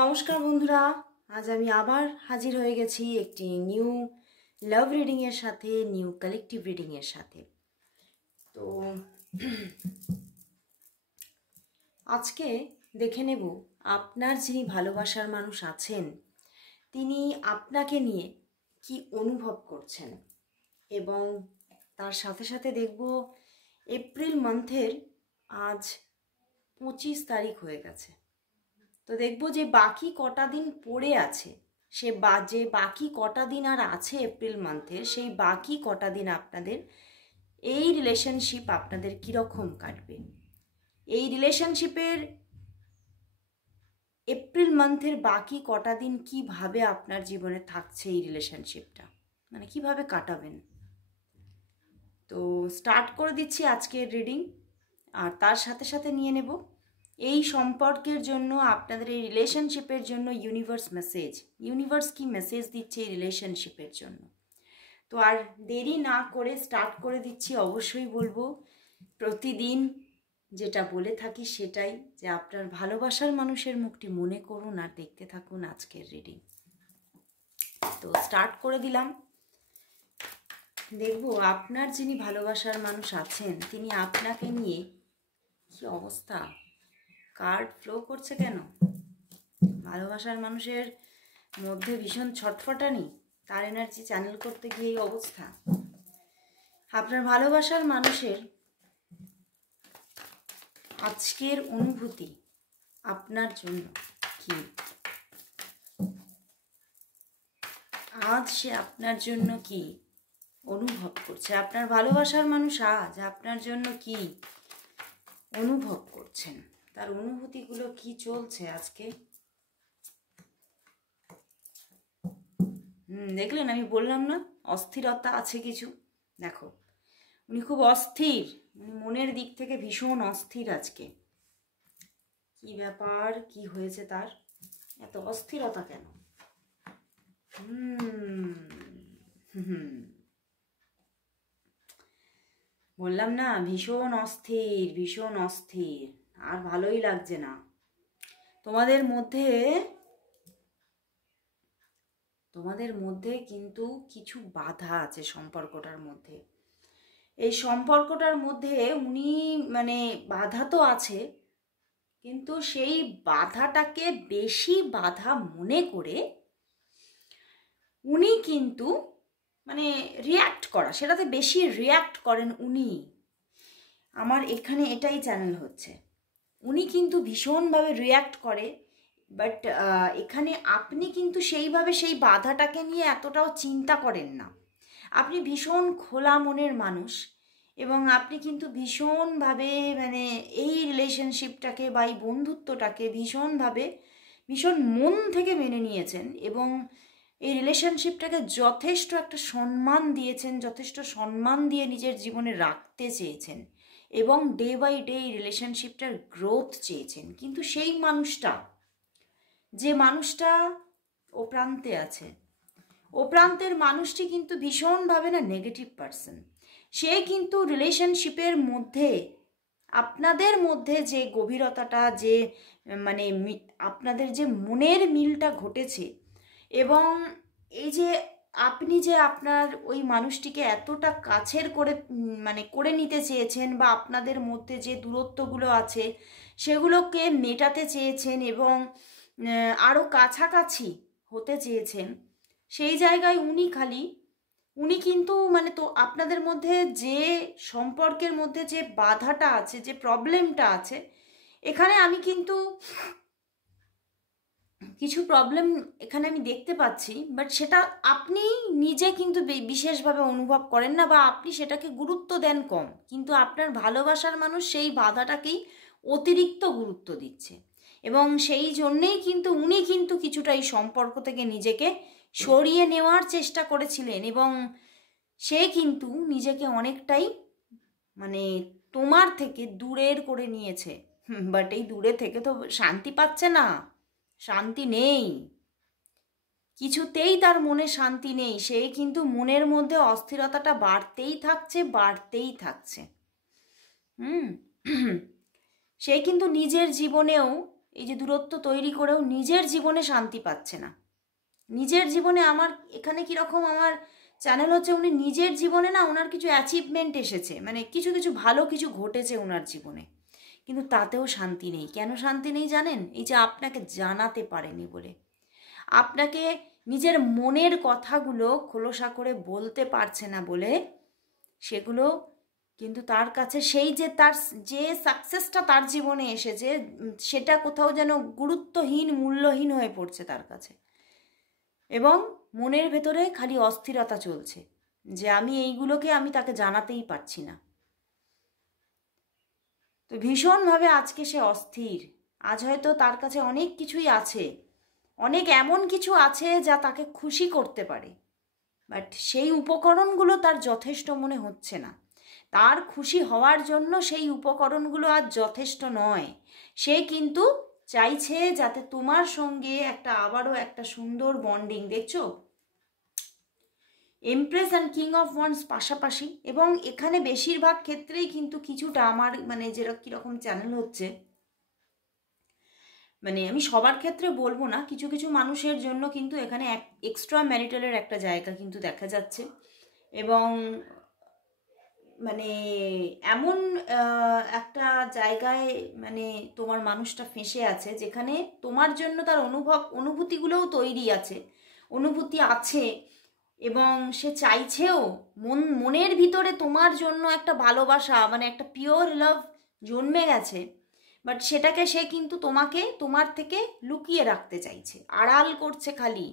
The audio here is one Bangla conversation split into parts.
নমস্কার বন্ধুরা, আজ আমি আবার হাজির হয়ে গেছি একটি নিউ লাভ রিডিংয়ের সাথে, নিউ কালেকটিভ রিডিংয়ের সাথে। তো আজকে দেখে নেব আপনার যিনি ভালোবাসার মানুষ আছেন তিনি আপনাকে নিয়ে কি অনুভব করছেন, এবং তার সাথে সাথে দেখব এপ্রিল মান্থের আজ 25 তারিখ হয়ে গেছে। তো দেখব যে বাকি কটা দিন পড়ে আছে, যে বাকি কটা দিন আর আছে এপ্রিল মান্থের, সেই বাকি কটা দিন আপনাদের এই রিলেশনশিপ আপনাদের কীরকম কাটবে, এই রিলেশনশিপের এপ্রিল মান্থের বাকি কটা দিন কিভাবে আপনার জীবনে থাকছে, এই রিলেশনশিপটা মানে কিভাবে কাটাবেন। তো স্টার্ট করে দিচ্ছি আজকের রিডিং, আর তার সাথে সাথে নিয়ে নেব এই সম্পর্কের জন্য, আপনাদের এই রিলেশনশিপের জন্য ইউনিভার্স কি মেসেজ দিচ্ছে এই রিলেশনশিপের জন্য। তো আর দেরি না করে স্টার্ট করে দিচ্ছি। অবশ্যই বলবো প্রতিদিন যেটা বলে থাকি সেটাই, যে আপনার ভালোবাসার মানুষের মুখটি মনে করুন আর দেখতে থাকুন আজকের রিডিং। তো স্টার্ট করে দিলাম। দেখব আপনার যিনি ভালোবাসার মানুষ আছেন তিনি আপনাকে নিয়ে কি অবস্থা। কার্ড ফ্লো করছে কেন? ভালোবাসার মানুষের মধ্যে ভীষণ ছটফটানি, তার এনার্জি চ্যানেল করতে গিয়ে এই অবস্থা। আপনার ভালোবাসার মানুষের আজকের অনুভূতি আপনার জন্য কি? আজ সে আপনার জন্য কি অনুভব করছে? আপনার ভালোবাসার মানুষ আজ আপনার জন্য কি অনুভব করছেন, তার অনুভূতিগুলো কি চলছে আজকে? দেখলেন, আমি বললাম না অস্থিরতা আছে কিছু। দেখো, উনি খুব অস্থির, মনের দিক থেকে ভীষণ অস্থির আজকে। কি ব্যাপার, কি হয়েছে তার, এত অস্থিরতা কেন? বললাম না ভীষণ অস্থির, ভীষণ অস্থির, আর ভালোই লাগছে না। তোমাদের মধ্যে কিন্তু কিছু বাধা আছে সম্পর্কটার মধ্যে। এই সম্পর্কটার মধ্যে উনি মানে বাধা তো আছে, কিন্তু সেই বাধাটাকে বেশি বাধা মনে করে উনি কিন্তু মানে সেটাতে বেশি রিয়্যাক্ট করেন উনি। আমার এখানে এটাই চ্যানেল হচ্ছে, উনি কিন্তু ভীষণভাবে রিয়্যাক্ট করে, বাট এখানে আপনি কিন্তু সেইভাবে সেই বাধাটাকে নিয়ে এতটাও চিন্তা করেন না। আপনি ভীষণ খোলা মনের মানুষ, এবং আপনি কিন্তু ভীষণভাবে মানে এই রিলেশনশিপটাকে বা এই বন্ধুত্বটাকে ভীষণ মন থেকে মেনে নিয়েছেন, এবং এই রিলেশনশিপটাকে যথেষ্ট একটা সম্মান দিয়েছেন, যথেষ্ট সম্মান দিয়ে নিজের জীবনে রাখতে চেয়েছেন, এবং ডে বাই ডে এই রিলেশনশিপটার গ্রোথ চেয়েছেন। কিন্তু সেই মানুষটা ও প্রান্তে আছে, ও প্রান্তের মানুষটি কিন্তু ভীষণভাবে না নেগেটিভ পার্সন। সে কিন্তু রিলেশনশিপের মধ্যে আপনাদের মধ্যে যে গভীরতাটা, যে মানে আপনাদের যে মনের মিলটা ঘটেছে, এবং এই যে আপনি যে আপনার ওই মানুষটিকে এতটা কাছের করে নিতে চেয়েছেন, বা আপনাদের মধ্যে যে দূরত্বগুলো আছে সেগুলোকে মেটাতে চেয়েছেন, এবং আরও কাছাকাছি হতে চেয়েছেন, সেই জায়গায় উনি কিন্তু মানে তো আপনাদের মধ্যে যে সম্পর্কের মধ্যে যে বাধাটা আছে, যে প্রবলেমটা আছে, এখানে আমি কিন্তু কিছু প্রবলেম এখানে আমি দেখতে পাচ্ছি, বাট সেটা আপনি নিজে কিন্তু বিশেষভাবে অনুভব করেন না, বা আপনি সেটাকে গুরুত্ব দেন কম। কিন্তু আপনার ভালোবাসার মানুষ সেই বাধাটাকেই অতিরিক্ত গুরুত্ব দিচ্ছে, এবং সেই জন্যেই কিন্তু উনি কিন্তু কিছুটা এই সম্পর্ক থেকে নিজেকে সরিয়ে নেওয়ার চেষ্টা করেছিলেন, এবং সে কিন্তু নিজেকে অনেকটাই মানে তোমার থেকে দূরের করে নিয়েছে। বাট এই দূরে থেকে তো শান্তি পাচ্ছে না, শান্তি নেই, কিছুতেই তার মনে শান্তি নেই। সে কিন্তু মনের মধ্যে অস্থিরতাটা বাড়তেই থাকছে। সে কিন্তু নিজের জীবনেও এই যে দূরত্ব তৈরি করেও নিজের জীবনে শান্তি পাচ্ছে না। নিজের জীবনে আমার এখানে কীরকম আমার চ্যানেল হচ্ছে, উনি নিজের জীবনে না ওনার কিছু অ্যাচিভমেন্ট এসেছে, মানে কিছু কিছু ভালো কিছু ঘটেছে ওনার জীবনে, কিন্তু তাতেও শান্তি নেই। কেন শান্তি নেই জানেন? এই যে আপনাকে জানাতে পারেনি বলে, আপনাকে নিজের মনের কথাগুলো খোলসা করে বলতে পারছে না বলে, সেগুলো কিন্তু তার কাছে সেই যে তার যে সাকসেসটা তার জীবনে এসেছে সেটা কোথাও যেন গুরুত্বহীন, মূল্যহীন হয়ে পড়ছে তার কাছে। এবং মনের ভেতরে খালি অস্থিরতা চলছে যে আমি এইগুলোকে আমি তাকে জানাতেই পারছি না। তো ভীষণভাবে আজকে সে অস্থির। আজ হয়তো তার কাছে অনেক কিছুই আছে, অনেক এমন কিছু আছে যা তাকে খুশি করতে পারে, বাট সেই উপকরণগুলো তার যথেষ্ট মনে হচ্ছে না। তার খুশি হওয়ার জন্য সেই উপকরণগুলো আজ যথেষ্ট নয়। সে কিন্তু চাইছে যাতে তোমার সঙ্গে আবারও একটা সুন্দর বন্ডিং, দেখছো empress and king of wands পাশাপাশি, এবং এখানে বেশিরভাগ ক্ষেত্রেই কিন্তু কিছুটা আমার মানে কীরকম চ্যানেল হচ্ছে, মানে আমি সবার ক্ষেত্রে বলবো না, কিছু কিছু মানুষের জন্য কিন্তু এখানে এক্সট্রা ম্যারিটালের একটা জায়গা কিন্তু দেখা যাচ্ছে। এবং মানে এমন একটা জায়গায় মানে তোমার মানুষটা ফেঁসে আছে যেখানে তোমার জন্য তার অনুভূতিগুলোও তৈরি আছে, অনুভূতি আছে, এবং সে চাইছেও, মনের ভিতরে তোমার জন্য একটা ভালোবাসা, মানে একটা পিওর লাভ জন্মে গেছে, বাট সেটাকে সে কিন্তু তোমার থেকে লুকিয়ে রাখতে চাইছে, আড়াল করছে খালি।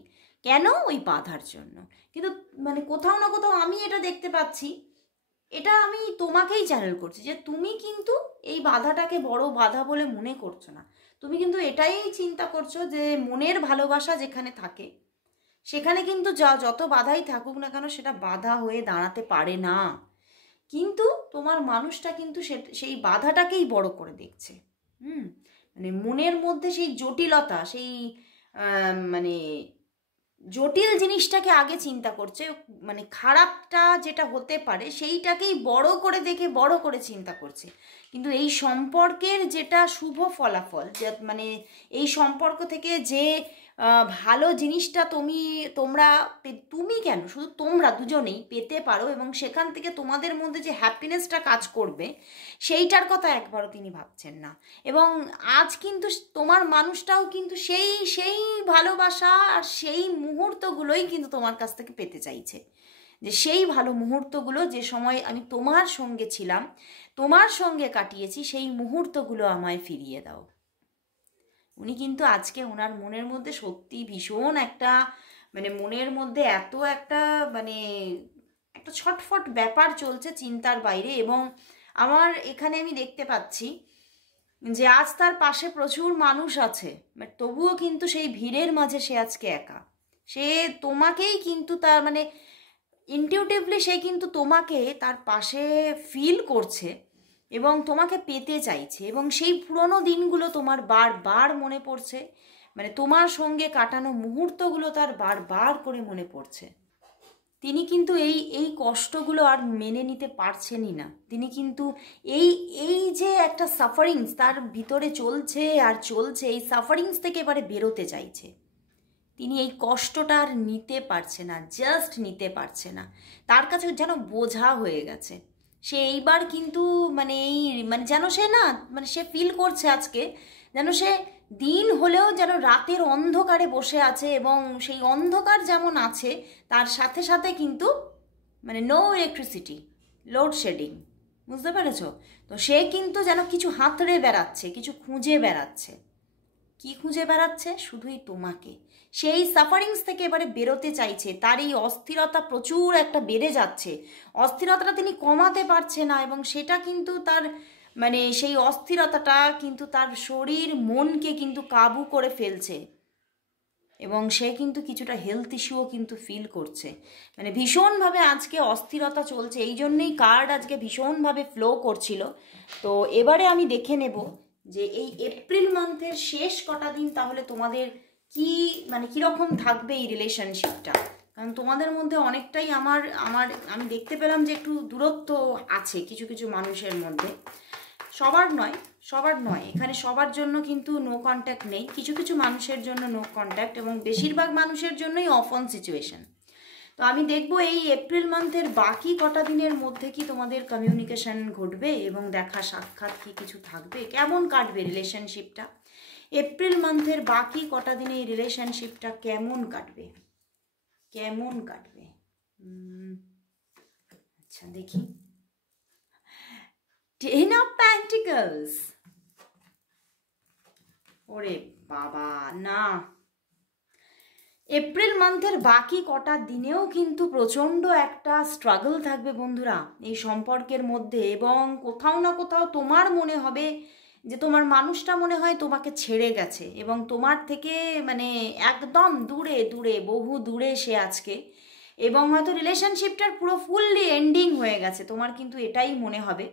কেন? ওই বাধার জন্য। কিন্তু মানে কোথাও না কোথাও আমি এটা দেখতে পাচ্ছি, এটা আমি তোমাকেই চ্যানেল করছি যে তুমি কিন্তু এই বাধাটাকে বড় বাধা বলে মনে করছো না। তুমি কিন্তু এটাই চিন্তা করছো যে মনের ভালোবাসা যেখানে থাকে সেখানে কিন্তু যত বাধাই থাকুক না কেন সেটা বাধা হয়ে দাঁড়াতে পারে না। কিন্তু তোমার মানুষটা কিন্তু সেই বাধাটাকেই বড় করে দেখছে। মানে মনের মধ্যে সেই জটিলতা, সেই মানে জটিল জিনিসটাকে আগে চিন্তা করছে, মানে খারাপটা যেটা হতে পারে সেইটাকেই বড় করে দেখে বড় করে চিন্তা করছে। কিন্তু এই সম্পর্কের যেটা শুভ ফলাফল, যে মানে এই সম্পর্ক থেকে যে ভালো জিনিসটা তুমি কেন শুধু তোমরা দুজনেই পেতে পারো, এবং সেখান থেকে তোমাদের মধ্যে যে হ্যাপিনেসটা কাজ করবে সেইটার কথা একবারও তিনি ভাবছেন না। এবং আজ কিন্তু তোমার মানুষটাও কিন্তু সেই ভালোবাসা আর সেই মুহূর্তগুলোই কিন্তু তোমার কাছ থেকে পেতে চাইছে, যে সেই ভালো মুহূর্তগুলো, যে সময় আমি তোমার সঙ্গে ছিলাম, তোমার সঙ্গে কাটিয়েছি, সেই মুহূর্তগুলো আমায় ফিরিয়ে দাও। উনি কিন্তু আজকে ওনার মনের মধ্যে সত্যি ভীষণ একটা মানে মনের মধ্যে এত একটা মানে একটা ছটফট ব্যাপার চলছে চিন্তার বাইরে। এবং আমার এখানে আমি দেখতে পাচ্ছি যে আজ তার পাশে প্রচুর মানুষ আছে, বাট তবুও কিন্তু সেই ভিড়ের মাঝে সে আজকে একা। সে তোমাকেই কিন্তু তার মানে ইনটিউটিভলি সে কিন্তু তোমাকে তার পাশে ফিল করছে এবং তোমাকে পেতে চাইছে, এবং সেই পুরনো দিনগুলো তোমার বারবার মনে পড়ছে, মানে তোমার সঙ্গে কাটানো মুহূর্তগুলো তার বারবার করে মনে পড়ছে। তিনি কিন্তু এই কষ্টগুলো আর মেনে নিতে পারছেনই না। তিনি কিন্তু এই যে একটা সাফারিংস তার ভিতরে চলছে আর চলছে, এই সাফারিংস থেকে এবারে বেরোতে চাইছে। তিনি এই কষ্টটা আর নিতে পারছে না, জাস্ট নিতে পারছে না, তার কাছে যেন বোঝা হয়ে গেছে। সে এইবার কিন্তু মানে যেন সে না মানে সে ফিল করছে আজকে যেন সে দিন হলেও যেন রাতের অন্ধকারে বসে আছে, এবং সেই অন্ধকার যেমন আছে তার সাথে সাথে কিন্তু মানে নো ইলেকট্রিসিটি, লোডশেডিং, বুঝতে পেরেছ? তো সে কিন্তু যেন কিছু হাতড়ে বেড়াচ্ছে, কিছু খুঁজে বেড়াচ্ছে। কি খুঁজে বেড়াচ্ছে? শুধুই তোমাকে। সেই সাফারিংস থেকে এবারে বেরোতে চাইছে। তার এই অস্থিরতা প্রচুর একটা বেড়ে যাচ্ছে, অস্থিরতাটা তিনি কমাতে পারছে না, এবং সেটা কিন্তু তার মানে সেই অস্থিরতাটা কিন্তু তার শরীর মনকে কিন্তু কাবু করে ফেলছে, এবং সে কিন্তু কিছুটা হেলথ ইস্যুও কিন্তু ফিল করছে। মানে ভীষণভাবে আজকে অস্থিরতা চলছে, এই জন্যেই কার্ড আজকে ভীষণভাবে ফ্লো করছিল। তো এবারে আমি দেখে নেব যে এই এপ্রিল মান্থের শেষ কটা দিন তাহলে তোমাদের কি মানে কীরকম থাকবে এই রিলেশনশিপটা। কারণ তোমাদের মধ্যে অনেকটাই আমি দেখতে পেলাম যে একটু দূরত্ব আছে কিছু কিছু মানুষের মধ্যে, সবার নয়, সবার নয়, এখানে সবার জন্য কিন্তু নো কন্ট্যাক্ট নেই, কিছু কিছু মানুষের জন্য নো কন্ট্যাক্ট এবং বেশিরভাগ মানুষের জন্যই অফ অন সিচুয়েশন। তো আমি দেখবো এই এপ্রিল মান্থের বাকি কটা দিনের মধ্যে কি তোমাদের কমিউনিকেশন ঘটবে এবং দেখা সাক্ষাৎ কি কিছু থাকবে, কেমন কাটবে রিলেশনশিপটা, এপ্রিল মান্থের বাকি কটা দিনে এই রিলেশনশিপটা কেমন কাটবে, কেমন কাটবে। আচ্ছা দেখি, 10 of Pentacles, ওরে বাবা না, এপ্রিল মান্থের বাকি কটা দিনেও কিন্তু প্রচণ্ড একটা স্ট্রাগল থাকবে বন্ধুরা এই সম্পর্কের মধ্যে, এবং কোথাও না কোথাও তোমার মনে হবে যে তোমার মানুষটা মনে হয় তোমাকে ছেড়ে গেছে এবং তোমার থেকে মানে একদম দূরে দূরে, বহু দূরে সে আজকে, এবং হয়তো রিলেশনশিপটার পুরো ফুললি এন্ডিং হয়ে গেছে, তোমার কিন্তু এটাই মনে হবে।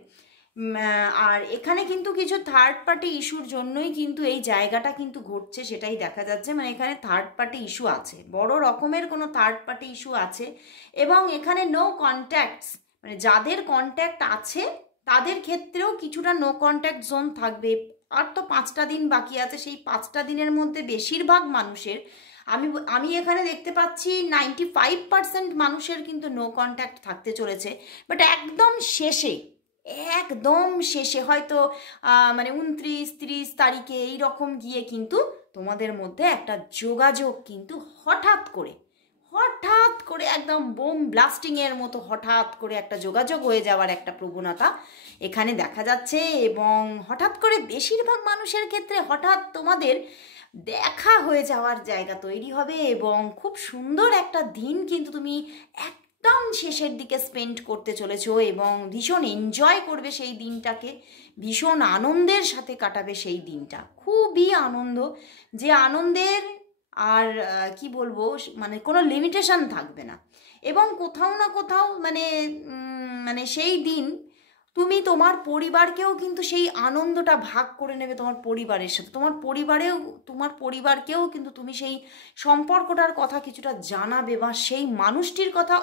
আর এখানে কিন্তু কিছু থার্ড পার্টি ইস্যুর জন্যই কিন্তু এই জায়গাটা কিন্তু ঘটছে, সেটাই দেখা যাচ্ছে। মানে এখানে থার্ড পার্টি ইস্যু আছে, বড় রকমের কোনো থার্ড পার্টি ইস্যু আছে, এবং এখানে নো কন্ট্যাক্টস, মানে যাদের কন্ট্যাক্ট আছে তাদের ক্ষেত্রেও কিছুটা নো কন্ট্যাক্ট জোন থাকবে। আর তো 5টা দিন বাকি আছে, সেই 5টা দিনের মধ্যে বেশিরভাগ মানুষের, আমি এখানে দেখতে পাচ্ছি 95% মানুষের কিন্তু নো কন্ট্যাক্ট থাকতে চলেছে। বাট একদম শেষে হয়তো মানে 29-30 তারিখে এইরকম গিয়ে কিন্তু তোমাদের মধ্যে একটা যোগাযোগ কিন্তু হঠাৎ করে একদম বোম ব্লাস্টিংয়ের মতো হঠাৎ করে একটা যোগাযোগ হয়ে যাওয়ার একটা প্রবণতা এখানে দেখা যাচ্ছে। এবং হঠাৎ করে বেশিরভাগ মানুষের ক্ষেত্রে হঠাৎ তোমাদের দেখা হয়ে যাওয়ার জায়গা তৈরি হবে, এবং খুব সুন্দর একটা দিন কিন্তু তুমি একদম শেষের দিকে স্পেন্ড করতে চলেছো, এবং ভীষণ এনজয় করবে সেই দিনটাকে, ভীষণ আনন্দের সাথে কাটাবে সেই দিনটা, খুবই আনন্দ, যে আনন্দের আর কি বলবো, মানে কোনো লিমিটেশন থাকবে না। এবং কোথাও না কোথাও মানে সেই দিন তুমি তোমার পরিবারকেও কিন্তু সেই আনন্দটা ভাগ করে নেবে তোমার পরিবারের সাথে, তোমার পরিবারকেও কিন্তু তুমি সেই সম্পর্কটার কথা কিছুটা জানাবে, বা সেই মানুষটির কথা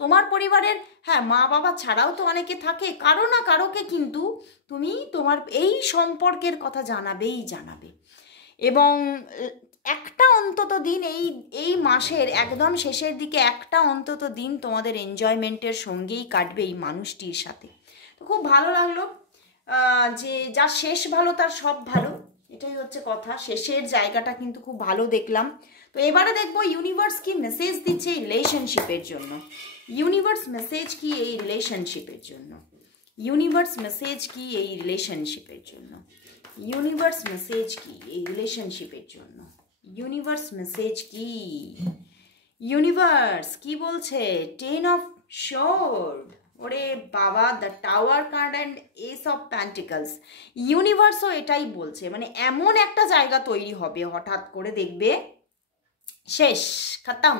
তোমার পরিবারের, হ্যাঁ মা বাবা ছাড়াও তো অনেকে থাকে, কারো না কারোকে কিন্তু তুমি তোমার এই সম্পর্কের কথা জানাবে। এবং একটা অন্তত দিন এই মাসের একদম শেষের দিকে একটা অন্তত দিন তোমাদের এনজয়মেন্টের সঙ্গেই কাটবে এই মানুষটির সাথে। তো খুব ভালো লাগলো, যে যার শেষ ভালো তার সব ভালো, এটাই হচ্ছে কথা, শেষের জায়গাটা কিন্তু খুব ভালো দেখলাম। তো এবারে দেখবো ইউনিভার্স কি মেসেজ দিচ্ছে এই রিলেশনশিপের জন্য, ইউনিভার্স মেসেজ কি এই রিলেশনশিপের জন্য, ইউনিভার্স মেসেজ কি এই রিলেশনশিপের জন্য, ইউনিভার্স মেসেজ কি এই রিলেশনশিপের জন্য, ইউনিভার্স মেসেজ কি, ইউনিভার্স কি বলছে, 10 অফ শোর্ড, ওরে বাবা, the tower card and ace of pentacles. ইউনিভার্সও এটাই বলছে, মানে এমন একটা জায়গা তৈরি হবে হঠাৎ করে, দেখবে শেষ, খতম,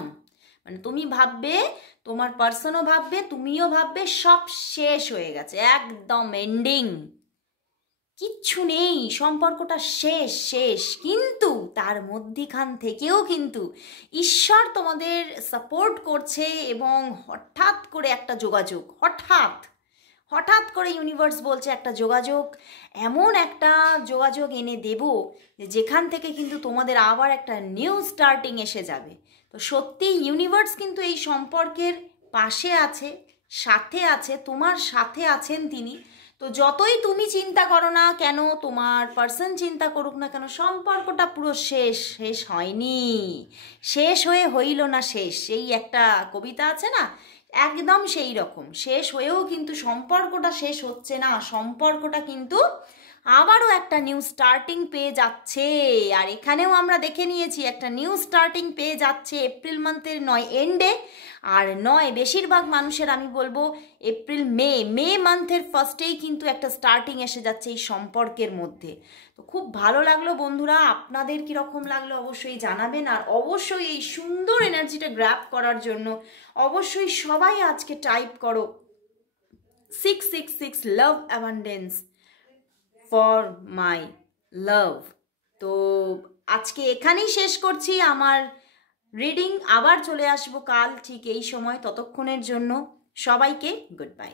মানে তুমি ভাববে, তোমার পার্সনও ভাববে, তুমিও ভাববে সব শেষ হয়ে গেছে, একদম এন্ডিং, কিচ্ছু নেই, সম্পর্কটা শেষ। কিন্তু তার মধ্যখান থেকেও কিন্তু ঈশ্বর তোমাদের সাপোর্ট করছে, এবং হঠাৎ করে একটা যোগাযোগ, হঠাৎ করে ইউনিভার্স বলছে একটা যোগাযোগ, এমন একটা যোগাযোগ এনে দেব যেখান থেকে কিন্তু তোমাদের আবার একটা নিউ স্টার্টিং এসে যাবে। তো সত্যি ইউনিভার্স কিন্তু এই সম্পর্কের পাশে আছে, সাথে আছে, তোমার সাথে আছেন তিনি। তো যতই তুমি চিন্তা করো না কেন, তোমার পার্সন চিন্তা করুক না কেন, সম্পর্কটা পুরো শেষ হয়নি, শেষ হয়ে হইল না শেষ, সেই একটা কবিতা আছে না, একদম সেই রকম, শেষ হয়েও কিন্তু সম্পর্কটা শেষ হচ্ছে না, সম্পর্কটা কিন্তু আবারও একটা নিউ স্টার্টিং পেয়ে যাচ্ছে। আর এখানেও আমরা দেখে নিয়েছি একটা নিউ স্টার্টিং পেয়ে যাচ্ছে এপ্রিল মান্থের এন্ডে, আর বেশিরভাগ মানুষের আমি বলবো এপ্রিল মে মান্থের ফার্স্টেই কিন্তু একটা স্টার্টিং এসে যাচ্ছে এই সম্পর্কের মধ্যে। তো খুব ভালো লাগলো বন্ধুরা, আপনাদের কীরকম লাগলো অবশ্যই জানাবেন, আর অবশ্যই এই সুন্দর এনার্জিটা গ্র্যাব করার জন্য অবশ্যই সবাই আজকে টাইপ করো 666 লাভ অ্যাবান্ডেন্স ফর মাই লাভ। তো আজকে এখানেই শেষ করছি আমার রিডিং, আবার চলে আসবো কাল ঠিক এই সময়, ততক্ষণের জন্য সবাইকে গুড বাই।